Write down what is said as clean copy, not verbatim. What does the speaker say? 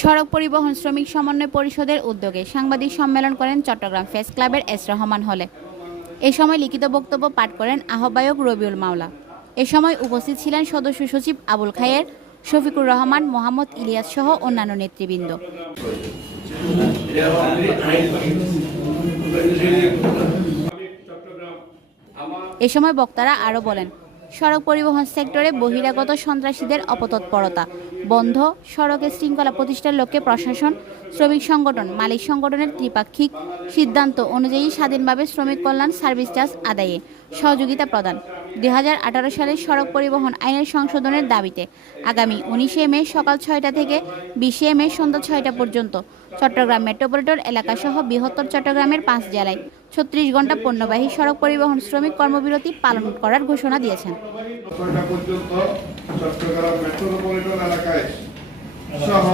সড়ক পরিবহন শ্রমিক সমন্বয় পরিষদের উদ্যোগে সাংবাদিক সম্মেলন করেন চট্টগ্রাম প্রেস ক্লাবের এস রহমান হলে। এ সময় লিখিত বক্তব্য পাঠ করেন আহ্বায়ক রবিউল মাওলা। এ সময় উপস্থিত ছিলেন সদস্য সচিব আবুল খায়ের, শফিকুর রহমান, মোহাম্মদ ইলিয়াস সহ অন্যান্য নেতৃবৃন্দ। এ সময় বক্তারা আরও বলেন, সড়ক পরিবহন সেক্টরে বহিরাগত সন্ত্রাসীদের অপতৎপরতা বন্ধ, সড়কে শৃঙ্খলা প্রতিষ্ঠার লক্ষ্যে প্রশাসন, শ্রমিক সংগঠন, মালিক সংগঠনের ত্রিপাক্ষিক সিদ্ধান্ত অনুযায়ী স্বাধীনভাবে শ্রমিক কল্যাণ সার্ভিস চার্জ আদায়ে সহযোগিতা প্রদান। 2018 সালের সড়ক পরিবহন আইনের সংশোধনের দাবিতে আগামী 19 মে সকাল 6টা থেকে 20 মে সন্ধ্যা 6টা পর্যন্ত চট্টগ্রাম মেট্রোপলিটন এলাকাসহ বৃহত্তর চট্টগ্রামের 5 জেলায় 36 ঘন্টা পণ্যবাহী সড়ক পরিবহন শ্রমিক কর্মবিরতি পালন করার ঘোষণা দিয়েছেন।